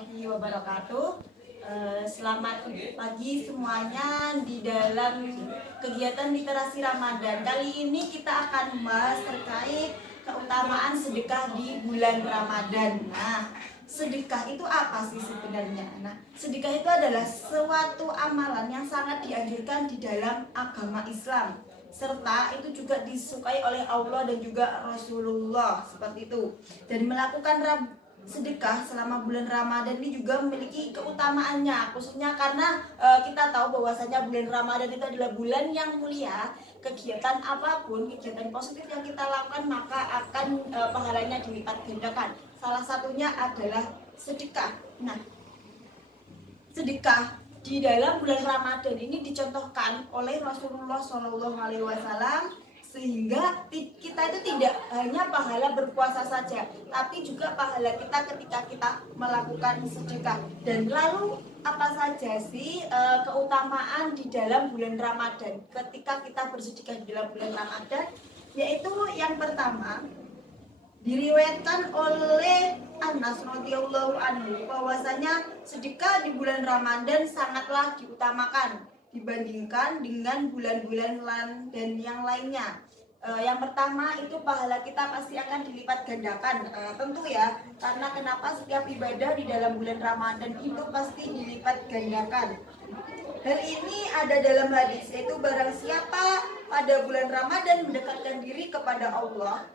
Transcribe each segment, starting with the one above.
warahmatullahi wabarakatuh. Selamat pagi semuanya di dalam kegiatan literasi Ramadan. Kali ini kita akan membahas terkait keutamaan sedekah di bulan Ramadan. Nah, sedekah itu apa sih sebenarnya? Nah, sedekah itu adalah suatu amalan yang sangat dianjurkan di dalam agama Islam, serta itu juga disukai oleh Allah dan juga Rasulullah, seperti itu. Dan melakukan sedekah selama bulan Ramadan ini juga memiliki keutamaannya, khususnya karena kita tahu bahwasanya bulan Ramadan itu adalah bulan yang mulia. Kegiatan apapun, kegiatan positif yang kita lakukan maka akan pahalanya dilipat gandakan. Salah satunya adalah sedekah. Nah, sedekah di dalam bulan Ramadan ini dicontohkan oleh Rasulullah SAW, sehingga kita itu tidak hanya pahala berpuasa saja, tapi juga pahala kita ketika kita melakukan sedekah. Dan lalu apa saja sih keutamaan di dalam bulan Ramadan ketika kita bersedekah di dalam bulan Ramadan? Yaitu yang pertama, diriwayatkan oleh Anas radhiyallahu anhu bahwasanya sedekah di bulan Ramadan sangatlah diutamakan dibandingkan dengan bulan-bulan dan yang lainnya. Yang pertama itu pahala kita pasti akan dilipat gandakan, tentu ya, karena kenapa setiap ibadah di dalam bulan Ramadan itu pasti dilipat gandakan. Hal ini ada dalam hadis, yaitu barang siapa pada bulan Ramadan mendekatkan diri kepada Allah,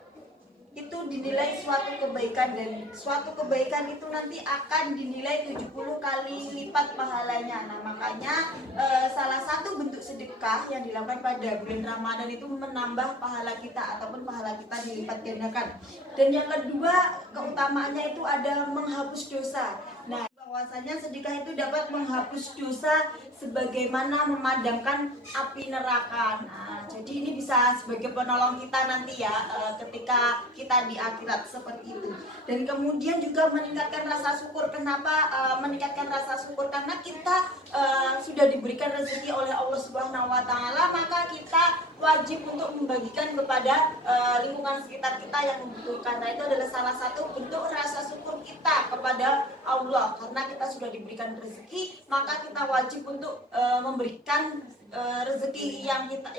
itu dinilai suatu kebaikan, dan suatu kebaikan itu nanti akan dinilai 70 kali lipat pahalanya. Nah, makanya salah satu bentuk sedekah yang dilakukan pada bulan Ramadan itu menambah pahala kita ataupun pahala kita dilipat gandakan. Dan yang kedua, keutamaannya itu ada menghapus dosa. Nah, bahwasanya sedekah itu dapat menghapus dosa sebagaimana memadamkan api neraka. Nah, jadi ini bisa sebagai penolong kita nanti ya, ketika kita di akhirat, seperti itu. Dan kemudian juga meningkatkan rasa syukur. Kenapa meningkatkan rasa syukur? Karena kita sudah diberikan rezeki oleh Allah Subhanahu wa taala, maka kita wajib untuk membagikan kepada lingkungan sekitar kita yang membutuhkan. Nah, itu adalah salah satu bentuk rasa syukur kita kepada Allah. Karena kita sudah diberikan rezeki, maka kita wajib untuk memberikan rezeki yang kita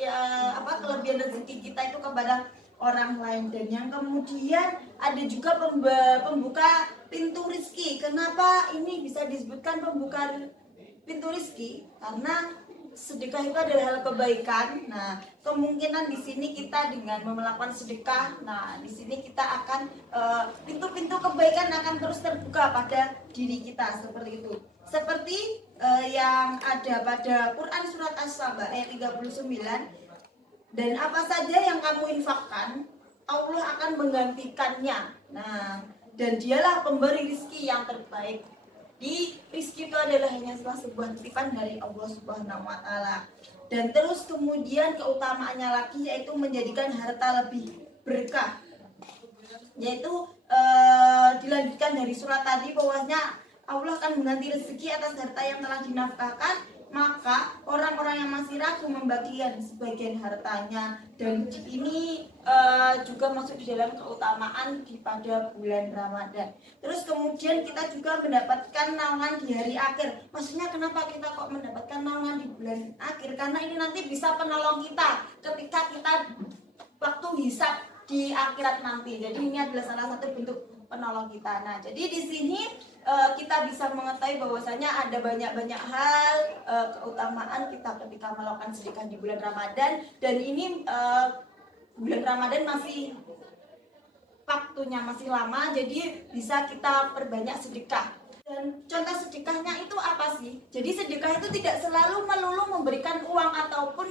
kelebihan rezeki kita itu kepada orang lain. Dan yang kemudian ada juga pembuka pintu rezeki. Kenapa ini bisa disebutkan pembuka pintu rezeki? Karena sedekah itu adalah hal kebaikan. Nah, kemungkinan di sini kita dengan melakukan sedekah, nah di sini kita akan pintu-pintu kebaikan akan terus terbuka pada diri kita, seperti itu. Seperti yang ada pada Quran surat As-Saba ayat 39, dan apa saja yang kamu infakkan, Allah akan menggantikannya. Nah, dan dialah pemberi rezeki yang terbaik. Di rezeki itu adalah hanya salah sebuah titipan dari Allah Subhanahu wa taala. Dan terus kemudian keutamaannya lagi yaitu menjadikan harta lebih berkah. Yaitu dilanjutkan dari surat tadi bahwasanya Allah akan mengganti rezeki atas harta yang telah dinafkahkan, maka orang-orang yang masih ragu membagikan sebagian hartanya. Dan ini juga masuk di dalam keutamaan di pada bulan Ramadan. Terus kemudian kita juga mendapatkan naungan di hari akhir. Maksudnya kenapa kita kok mendapatkan naungan di bulan akhir? Karena ini nanti bisa penolong kita ketika kita waktu hisab di akhirat nanti. Jadi ini adalah salah satu bentuk penolong kita. Nah, jadi di sini kita bisa mengetahui bahwasanya ada banyak hal keutamaan kita ketika melakukan sedekah di bulan Ramadan. Dan ini bulan Ramadan masih waktunya masih lama, jadi bisa kita perbanyak sedekah. Dan contoh sedekahnya itu apa sih? Jadi sedekah itu tidak selalu melulu memberikan uang ataupun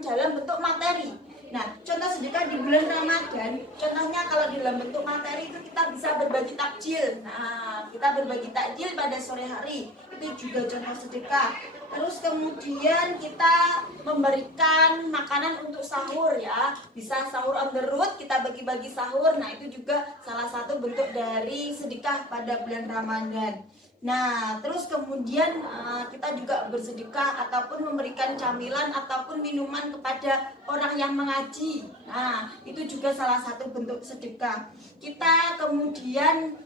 dalam bentuk materi. Nah, contoh sedekah di bulan Ramadan, contohnya kalau di dalam bentuk materi itu kita bisa berbagi takjil. Nah, kita berbagi takjil pada sore hari, itu juga contoh sedekah. Terus kemudian kita memberikan makanan untuk sahur ya, bisa sahur on the road, kita bagi-bagi sahur. Nah, itu juga salah satu bentuk dari sedekah pada bulan Ramadan. Nah, terus kemudian kita juga bersedekah ataupun memberikan camilan ataupun minuman kepada orang yang mengaji. Nah, itu juga salah satu bentuk sedekah. Kita kemudian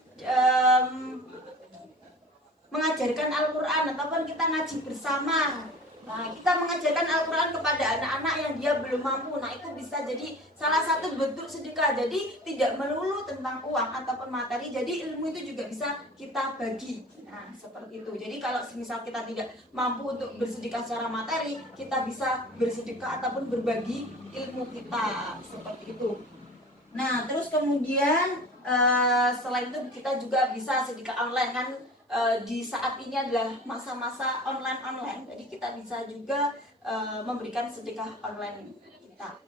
mengajarkan Al-Quran ataupun kita ngaji bersama. Nah, kita mengajarkan Al-Quran kepada anak-anak yang dia belum mampu. Nah, itu bisa jadi salah satu bentuk sedekah. Jadi tidak melulu tentang uang ataupun materi. Jadi ilmu itu juga bisa kita bagi. Nah, seperti itu. Jadi kalau misal kita tidak mampu untuk bersedekah secara materi, kita bisa bersedekah ataupun berbagi ilmu kita. Seperti itu. Nah, terus kemudian selain itu kita juga bisa sedekah online kan. Di saat ini adalah masa-masa online, jadi kita bisa juga memberikan sedekah online kita.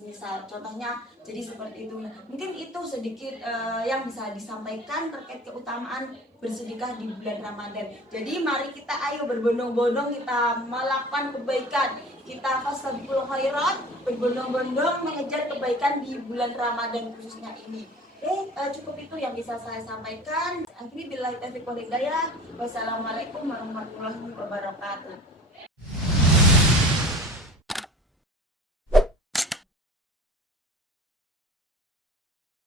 Misal contohnya jadi seperti itu. Mungkin itu sedikit yang bisa disampaikan terkait keutamaan bersedekah di bulan Ramadan. Jadi mari kita ayo berbondong-bondong kita melakukan kebaikan. Kita fastabiqul khairat, berbondong-bondong mengejar kebaikan di bulan Ramadan khususnya ini. Cukup itu yang bisa saya sampaikan. Akhirnya billahi taufiq wal hidayah. Wassalamualaikum warahmatullahi wabarakatuh.